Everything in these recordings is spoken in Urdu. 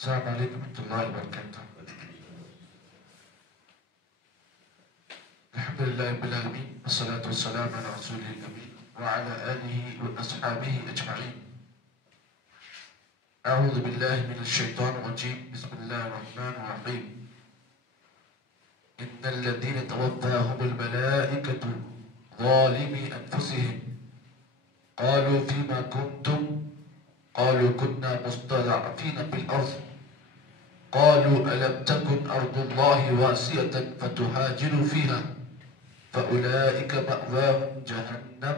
السلام عليكم ورحمة الله وبركاته. الحمد لله رب العالمين والصلاة والسلام على رسوله الأمين وعلى آله وأصحابه أجمعين. أعوذ بالله من الشيطان الرجيم. بسم الله الرحمن الرحيم. إن الذين توفاهم الملائكة ظالمي أنفسهم قالوا فيما كنتم قالوا كنا مستضعفين في الأرض قالوا ألم تكن أرض الله واسعة فتهاجروا فيها فأولئك مأواهم جهنم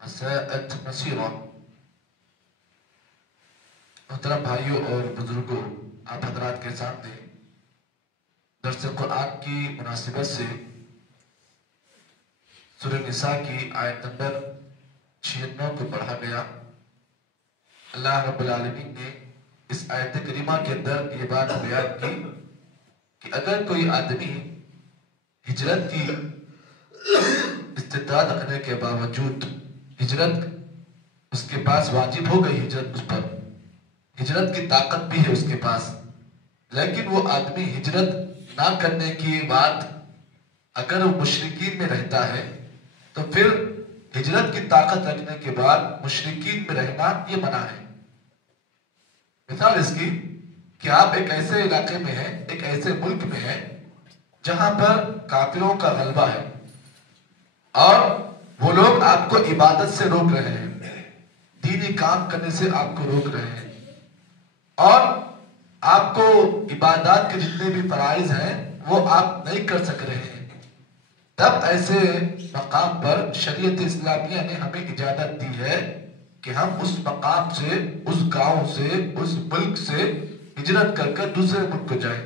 وساءت مصيرا. محترم بھائیوں اور بزرگوں، آپ حضرات کے سامنے درس قرآن کی مناسبت سے سورہ نساء کی آیت نمبر 96 کو پڑھا گیا. اللہ رب العالمین نے اس آیت کریمہ کے اندر یہ بات بیان کی کہ اگر کوئی آدمی ہجرت کی استطاعت رکھنے کے باوجود ہجرت اس کے پاس واجب ہو گئی، ہجرت اس پر ہجرت کی طاقت بھی ہے اس کے پاس، لیکن وہ آدمی ہجرت نہ کرنے کی بات اگر وہ مشرکین میں رہتا ہے تو پھر ہجرت کی طاقت رکھنے کے بعد مشرکین میں رہنا یہ منع ہے. مثال اس کی کہ آپ ایک ایسے علاقے میں ہیں، ایک ایسے ملک میں ہیں جہاں پر کافروں کا غلبہ ہے اور وہ لوگ آپ کو عبادت سے روک رہے ہیں، دینی کام کرنے سے آپ کو روک رہے ہیں اور آپ کو عبادات کے جتنے بھی فرائض ہیں وہ آپ نہیں کر سک رہے ہیں. تب ایسے مقام پر شریعت اسلامیہ نے ہمیں اجازت دی ہے کہ ہم اس مقام سے، اس گاؤں سے، اس ملک سے ہجرت کر کر دوسرے ملک کو جائیں.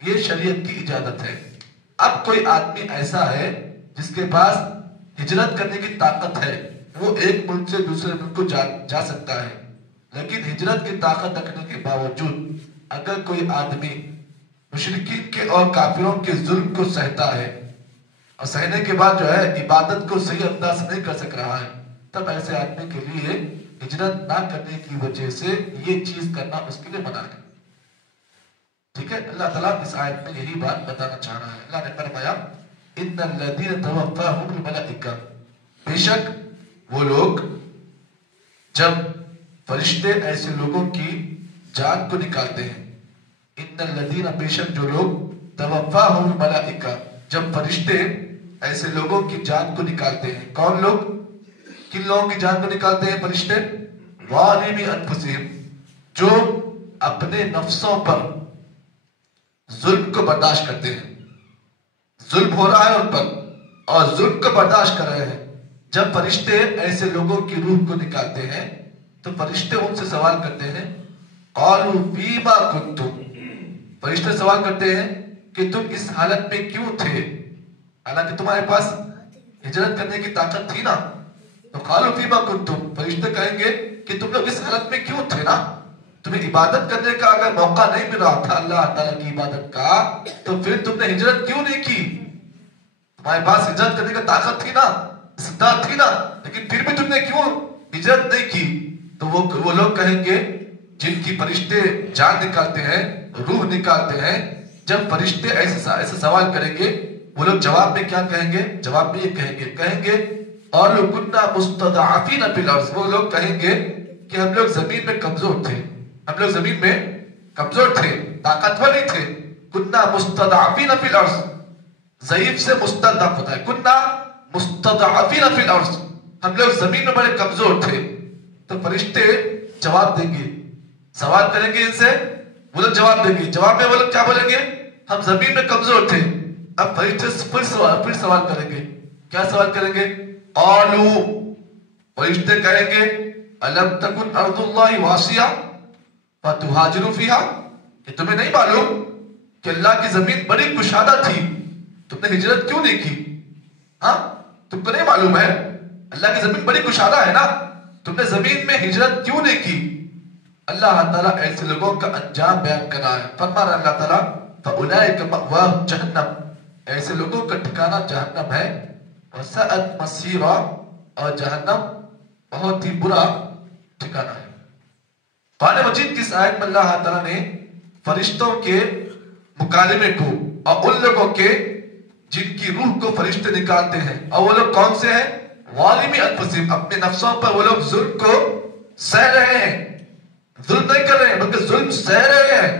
یہ شریعت کی اجازت ہے. اب کوئی آدمی ایسا ہے جس کے پاس ہجرت کرنے کی طاقت ہے، وہ ایک ملک سے دوسرے ملک کو جا سکتا ہے، لیکن ہجرت کی طاقت رکھنے کے باوجود اگر کوئی آدمی مشرکین کے اور کافروں کے ظلم کو سہتا ہے اور سہنے کے بعد جو ہے عبادت کو صحیح انداز سے نہیں کر سک رہا ہے، تب ایسے آدمی کے لیے ہجرت نہ کرنے کی وجہ سے یہ چیز کرنا اس کے لیے منع ہے. ٹھیک ہے، اللہ تعالیٰ اس آیت میں یہی بات بتانا چاہ رہا ہے. اللہ نے فرمایا ان الذین توفاہم الملائکہ، بے شک وہ لوگ جب فرشتے ایسے لوگوں کی جان کو نکالتے ہیں، ان الذین، بے شک جو لوگ توفاہم الملائکہ، جب فرشتے ایسے لوگوں کی جان کو نکالتے ہیں. کون لوگ؟ کن لوگوں کی جان کو نکالتے ہیں فرشتے؟ ظالمی انفسہم، جو اپنے نفسوں پر ظلم کو برداشت کرتے ہیں. ظلم ہو رہا ہے ان پر اور ظلم کو برداشت کر رہے ہیں. جب فرشتے ایسے لوگوں کی روح کو نکالتے ہیں تو فرشتے ان سے سوال کرتے ہیں قالوا فیما کنتم، فرشتے سوال کرتے ہیں کہ تم اس حالت میں کیوں تھے، حالانکہ تمہارے پاس ہجرت کرنے کی طاقت تھی نا. تو قالوا فیما کنتم، فرشتے کہیں گے کہ تم لوگ اس حالت میں کیوں تھے نا، تمہیں عبادت کرنے کا اگر موقع نہیں مل رہا تھا اللہ تعالیٰ کی عبادت کا تو پھر تم نے ہجرت کیوں نہیں کی. تمہارے پاس ہجرت کرنے کا طاقت تھی نا، استطاعت تھی نا، لیکن پھر بھی تم نے کیوں ہجرت نہیں کی. تو وہ لوگ کہیں گے جن کی فرشتے جان نکالتے ہیں، روح نکالتے ہیں، جب فرشتے ایسے سوال کریں گے وہ لوگ جواب میں کیا کہیں گے؟ جواب میں یہ کہیں گے اور لوگ کنا مستضعفین فی الارض، وہ لوگ کہیں گے کہ ہم لوگ زمین میں کمزور تھے، ہم لوگ زمین میں کمزور تھے، طاقتور نہیں تھے. کنا مستضعفین فی الارض، ضعیف سے مستضعف ہوتا ہے، کنا مستضعفین فی الارض، ہم لوگ زمین میں بڑے کمزور تھے. تو فرشتے جواب دیں گے، سوال کریں گے ان سے، وہ لوگ جواب دیں گے. جواب میں وہ لوگ کیا بولیں گے؟ ہم زمین میں کمزور تھے. اب فرشتے پھر سوال کریں گے. کیا سوال کریں گے؟ قالوا، فرشتے کہیں گے الم تکن ارض اللہ واسعہ فتہاجروا فیہا، کہ تمہیں نہیں معلوم کہ اللہ کی زمین بڑی کشادہ تھی، تم نے ہجرت کیوں نہیں کی؟ ہاں، تم کو نہیں معلوم ہے اللہ کی زمین بڑی کشادہ ہے نا، تم نے زمین میں ہجرت کیوں نہیں کی؟ اللہ تعالیٰ ایسے لوگوں کا انجام بیان کر رہا ہے. فرما رہا اللہ تعالیٰ فَأُولَئِكَ مَأْوَاهُمْ جَهَنَّمْ، ایسے لوگوں کا ٹھکانہ جہنم ہے. وَسَأَتْ مَصِيرًا، اور جہنم بہت ہی برا ٹھکانہ ہے. قرآن مجید کی اس آیت میں اللہ تعالیٰ نے فرشتوں کے مکالمے کو اور ان لوگوں کے جن کی روح کو فرشتے نکالتے ہیں، اور وہ لوگ کون سے ہیں؟ ظالمی انفسہم، اپنے نفسوں پر وہ لوگ ظلم کو سہ رہے ہیں، ظلم نہیں کر رہے ہیں بلکہ ظلم سہ رہے ہیں۔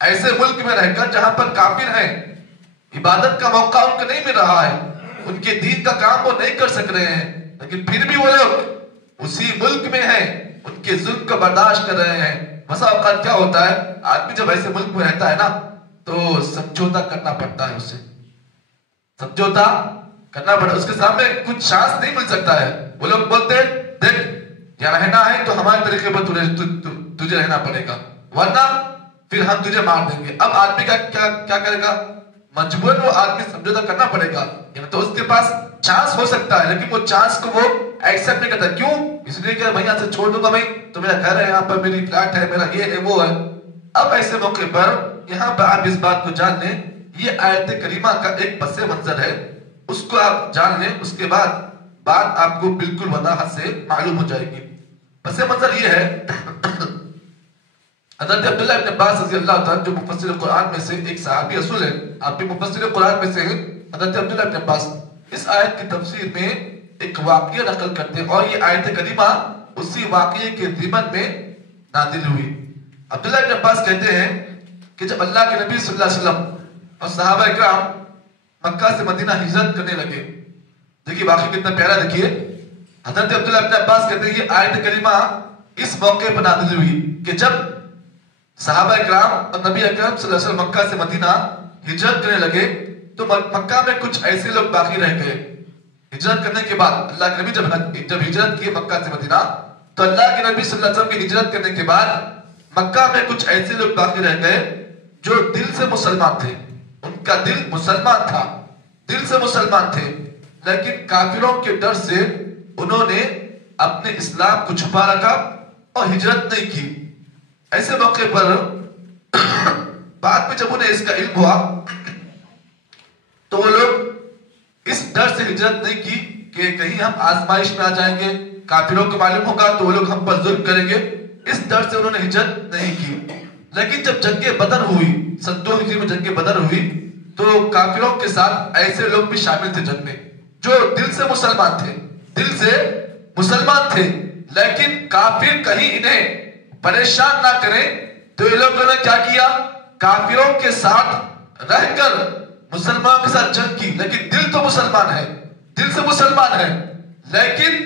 ایسے ملک میں رہ کر جہاں پر کافر ہیں، عبادت کا موقع ان کو نہیں مل رہا ہے، ان کے دین کا کام وہ نہیں کر سک رہے ہیں، لیکن پھر بھی وہ لوگ اسی ملک میں ہیں، ان کے ظلم کو برداشت کر رہے ہیں۔ بسا اوقات کیا ہوتا ہے، آدمی جب ایسے ملک میں رہتا ہے نا تو سمجھوتا کرنا پڑتا ہے، اسے سمجھوتا کرنا پڑتا ہے، اس کے سامنے کچھ شانس نہیں مل سکتا ہے۔ وہ لوگ بولتے ہیں دیکھ یا رہنا ہے تو ہمارے طریقے پر تجھے رہنا پڑے گا، ورنہ پھر ہم تجھے مار دیں گے۔ اب آدمی کا کیا کرے گا؟ مجبور وہ آدمی سمجھوتا کرنا پڑے گا، یعنی تو اس کے پاس چانس ہو سکتا ہے لیکن وہ چانس کو وہ ایکسپٹ نہیں کرتا۔ کیوں؟ اس لیے کہ میں یہاں سے چھوڑ دوں گا، میں تو میرا گھر ہے، یہاں پر میری فلیٹ ہے، میرا یہ ہے وہ ہے۔ اب ایسے موقع پر یہاں پر آپ اس بات کو جان لیں، یہ آیت کریمہ کا ایک پس منظر ہے، اس کو آپ جان لیں، اس کے بعد بات آپ کو بالکل وضاحت سے معلوم ہو جائے گی۔ پس منظر یہ ہے، حضرت عبداللہ ابن عباس رضی اللہ تعالیٰ جو مفسر قرآن میں سے ایک صحابی رسول ہے، آپ بھی مفسر قرآن میں سے ہیں، حضرت عبداللہ ابن عباس اس آیت کی تفسیر میں ایک واقعہ نقل کرتے ہیں، اور یہ آیت کریمہ اسی واقعے کے ضمن میں نازل ہوئی۔ عبداللہ ابن عباس کہتے ہیں کہ جب اللہ کے نبی صلی اللہ علیہ وسلم اور صحابہ اکرام مکہ سے مدینہ ہجرت کرنے لگے، دیکھیے واقعہ کتنا پیارا، دیکھیے حضرت عبداللہ ابن عباس کہتے ہیں یہ آیت کریمہ اس موقع پر نازل ہوئی کہ جب صحابہ اکرام اور نبی اکرم صلی اللہ علیہ وسلم مکہ سے مدینہ ہجرت کرنے لگے تو مکہ میں کچھ ایسے لوگ باقی رہ گئے۔ ہجرت کرنے کے بعد اللہ کے نبی جب ہجرت کیے مکہ سے مدینہ تو اللہ کے نبی صلی اللہ علیہ وسلم کی ہجرت کرنے کے بعد مکہ میں کچھ ایسے لوگ باقی رہ گئے جو دل سے مسلمان تھے، ان کا دل مسلمان تھا، دل سے مسلمان تھے، لیکن کافروں کے ڈر سے انہوں نے اپنے اسلام کو چھپا رکھا اور ہجرت نہیں کی۔ ایسے موقع پر بعد میں جب انہیں اس کا علم ہوا تو وہ لوگ اس ڈر سے ہجرت نہیں کی کہ کہیں ہم آزمائش میں آ جائیں گے، کافروں کو معلوم ہوگا تو وہ لوگ ہم پر ظلم کریں گے، اس ڈر سے انہوں نے ہجرت نہیں کی۔ لیکن جب جنگ بدر ہوئی، 2 ہجری میں جنگ بدر ہوئی تو کافروں کے ساتھ ایسے لوگ بھی شامل تھے جنگ میں جو دل سے مسلمان تھے، دل سے مسلمان تھے، لیکن کافر کہیں انہیں پریشان نہ کریں تو یہ لوگوں نے کیا کیا؟ کافروں کے ساتھ رہ کر مسلمان کے ساتھ جنگ کی، لیکن دل تو مسلمان ہے، دل سے مسلمان ہے، لیکن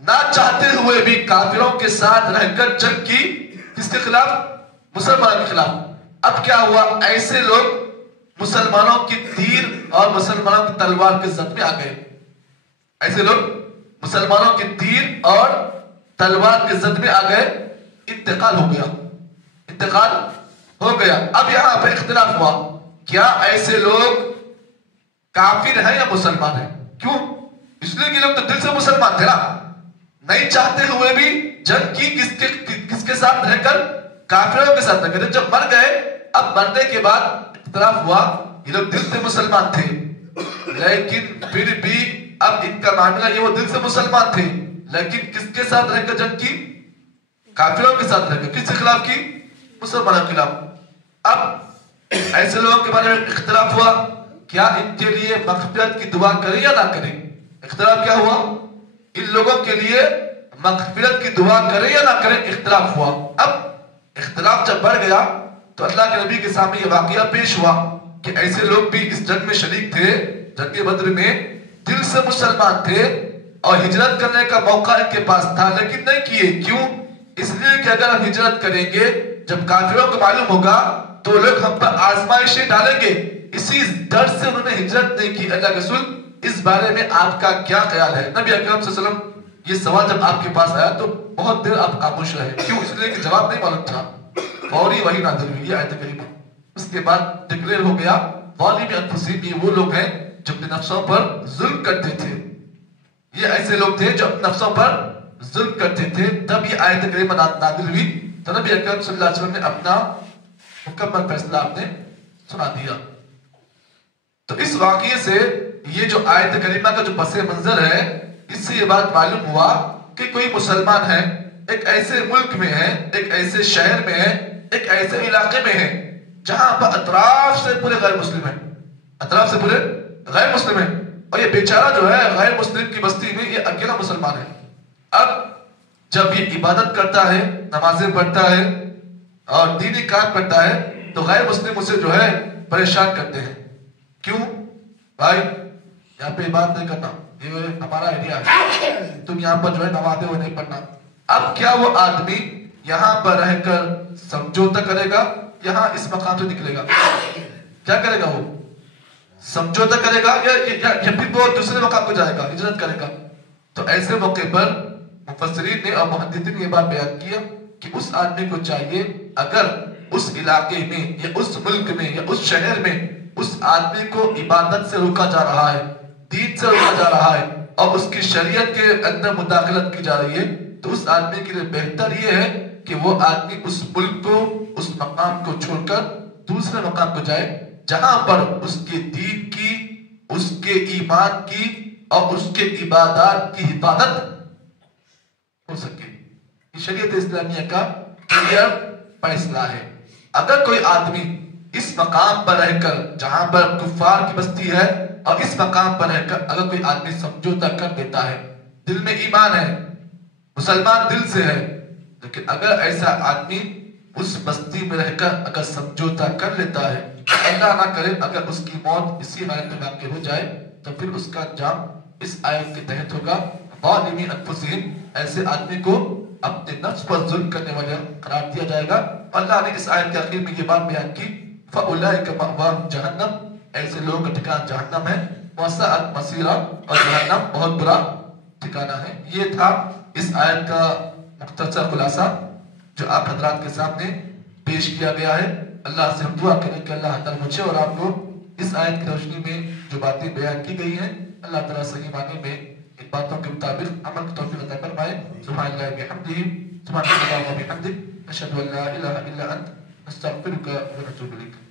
نہ چاہتے ہوئے بھی کافروں کے ساتھ رہ کر جنگ کی، کس کے خلاف؟ مسلمانوں کے خلاف۔ اب کیا ہوا؟ ایسے لوگ مسلمانوں کی تیر اور مسلمانوں کی تلوار کے زد میں آ گئے، ایسے لوگ مسلمانوں کی تیر اور تلوار کے زد میں آ گئے، انتقال ہو گیا، انتقال ہو گیا۔ اب یہاں پہ اختلاف ہوا، کیا ایسے لوگ کافر ہیں یا مسلمان ہیں؟ کیوں؟ اس لیے کہ لوگ تو دل سے مسلمان تھے نا، نہیں چاہتے ہوئے بھی جنگ کی، کس کے ساتھ رہ کر؟ کافروں کے ساتھ رہ کر۔ جب مر گئے، اب مرنے کے بعد اختلاف ہوا، یہ لوگ دل سے مسلمان تھے لیکن پھر بھی اب ان کا معاملہ یہ، وہ دل سے مسلمان تھے لیکن کس کے ساتھ رہ کر جنگ کی؟ کافروں کے ساتھ رہ کر۔ کس کے خلاف کی؟ مسلمانوں کے خلاف۔ اب ایسے لوگوں کے بارے میں اختلاف ہوا، کیا ان کے لیے مغفرت کی دعا کریں یا نہ کریں؟ اختلاف کیا ہوا؟ ان لوگوں کے لیے مغفرت کی دعا کریں یا نہ کریں، اختلاف ہوا۔ اب اختلاف جب بڑھ گیا تو اللہ کے نبی کے سامنے یہ واقعہ پیش ہوا کہ ایسے لوگ بھی اس جنگ میں شریک تھے، جنگ بدر میں، دل سے مسلمان تھے اور ہجرت کرنے کا موقع ان کے پاس تھا لیکن نہیں کیے۔ کیوں؟ اس لیے کہ اگر ہم ہجرت کریں گے، جب کافروں کو معلوم ہوگا تو لوگ ہم پر آزمائشیں ڈالیں گے، اسی ڈر سے انہوں نے ہجرت نہیں کی۔ اللہ کے رسول اس بارے میں آپ کا کیا خیال ہے؟ نبی اکرم صلی اللہ علیہ وسلم یہ سوال جب آپ کے پاس آیا تو بہت دیر آپ خاموش رہے، کیوں؟ اس لیے کہ جواب نہیں معلوم تھا، فوری وہی نازل ہوئی یہ آیت کریمہ۔ اس کے بعد ڈکلیئر ہو گیا ظالم انفسہم، یہ وہ لوگ ہیں جو اپنے نفسوں پر ظلم کرتے تھے، یہ ایسے لوگ تھے جو اپنے نفسوں پر ظلم کرتے تھے۔ تب یہ آیت کریمہ نازل ہوئی تو نبی اکرم صلی اللہ علیہ وسلم نے اپنا مکمل فیصلہ آپ نے سنا دیا۔ تو اس واقعے سے یہ جو آیت کریمہ کا جو پس منظر ہے، اس سے یہ بات معلوم ہوا کہ کوئی مسلمان ہے ایک ایسے ملک میں ہیں، ایک ایسے شہر میں ہیں، ایک ایسے علاقے میں ہیں جہاں پر اطراف سے پورے غیر مسلم ہیں، اطراف سے پورے غیر مسلم ہیں، اور یہ بیچارہ جو ہے غیر مسلم کی بستی میں یہ اکیلا مسلمان ہے۔ اب جب یہ عبادت کرتا ہے، نمازیں پڑھتا ہے اور دینی کام کرتا ہے تو غیر مسلم اسے جو ہے پریشان کرتے ہیں۔ کیوں بھائی یہاں پہ عبادت نہیں کرنا، یہ ہمارا ایریا ہے، تم یہاں پر جو ہے نمازیں وہ نہیں پڑھنا۔ اب کیا وہ آدمی یہاں پر رہ کر سمجھوتا کرے گا، یہاں اس مقام سے نکلے گا؟ کیا کرے گا؟ وہ سمجھوتا کرے گا یا پھر وہ دوسرے مقام کو جائے گا، ہجرت کرے گا؟ تو ایسے موقع پر مفسرین نے اور محدثین نے یہ بات بیان کیا کہ اس آدمی کو چاہیے، اگر اس علاقے میں یا اس ملک میں یا اس شہر میں اس آدمی کو عبادت سے روکا جا رہا ہے، دین سے روکا جا رہا ہے اور اس کی شریعت کے اندر مداخلت کی جا رہی ہے، تو اس آدمی کے لیے بہتر یہ ہے کہ وہ آدمی اس ملک کو، اس مقام کو چھوڑ کر دوسرے مقام کو جائے جہاں پر اس کے دین کی، اس کے ایمان کی اور اس کے عبادات کی حفاظت ہو سکے۔ یہ شریعت اسلامیہ کا کلیئر فیصلہ ہے۔ اگر کوئی آدمی اس مقام پر رہ کر جہاں پر کفار کی بستی ہے اور اس مقام پر رہ کر اگر کوئی آدمی سمجھوتا کر دیتا ہے، دل میں ایمان ہے، مسلمان دل سے ہے، لیکن اگر ایسا آدمی اس بستی میں رہ کر اگر سمجھوتا کر لیتا ہے، اللہ نہ کرے اگر اس کی موت اسی حالت میں واقع ہو جائے تو پھر اس کا انجام اس آیت کے تحت ہوگا، ظالمی انفسہم، ایسے آدمی کو اپنے نفس پر ظلم کرنے والا قرار دیا جائے گا۔ اللہ نے اس آیت کے آخر میں یہ بات بیان کی، فَأُولَئِكَ مَأْوَاهُمْ جَهَنَّمْ، ایسے لوگوں کا ٹھکانہ جہنم ہے، وَسَاءَتْ مَصِيرًا، اور جہنم بہت برا ٹھکانہ ہے۔ یہ تھا اس آیت کا مختصر خلاصہ جو آپ حضرات کے سامنے پیش کیا گیا ہے۔ اللہ سے ہم دعا کریں کہ اللہ تعالیٰ مجھے اور آپ کو اس آیت کی روشنی میں جو باتیں بیان کی گئی ہیں، اللہ تعالیٰ صحیح معنی میں ان باتوں کے مطابق عمل کی توفیق عطا فرمائے۔ سبحان اللہ بحمدہ، سبحان اللہ وبحمدہ، اشہد ان لا الہ الا انت، نستغفرک ونتوب الیک۔